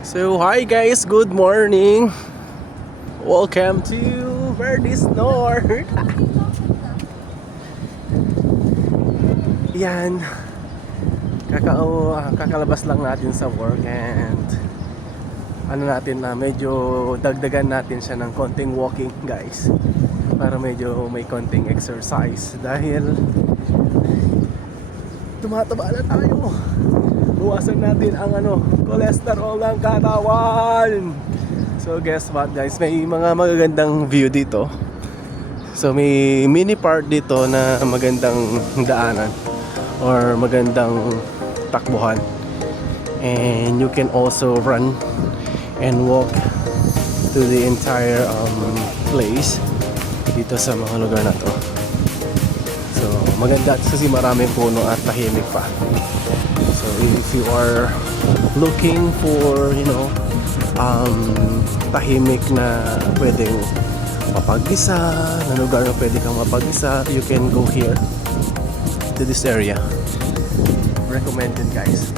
So hi guys, good morning. Welcome to Verdes North. Yan. Kakao, kakalabas lang natin sa work and ano natin na medyo dagdagan natin siya ng konting walking guys para medyo may konting exercise dahil tumataba na tayo buwasan natin ang ano cholesterol ng katawan. So guess what guys? May mga magagandang view dito. So may mini park dito na magandang daanan or magandang takbuhan. And you can also run and walk to the entire um, place dito sa mga lugar na to maganda kasi maraming puno at tahimik pa So if you are looking for, you know, um, tahimik na pwedeng mapag-isa, na lugar na pwede kang mapag-isa, you can go here to this area. Recommended guys.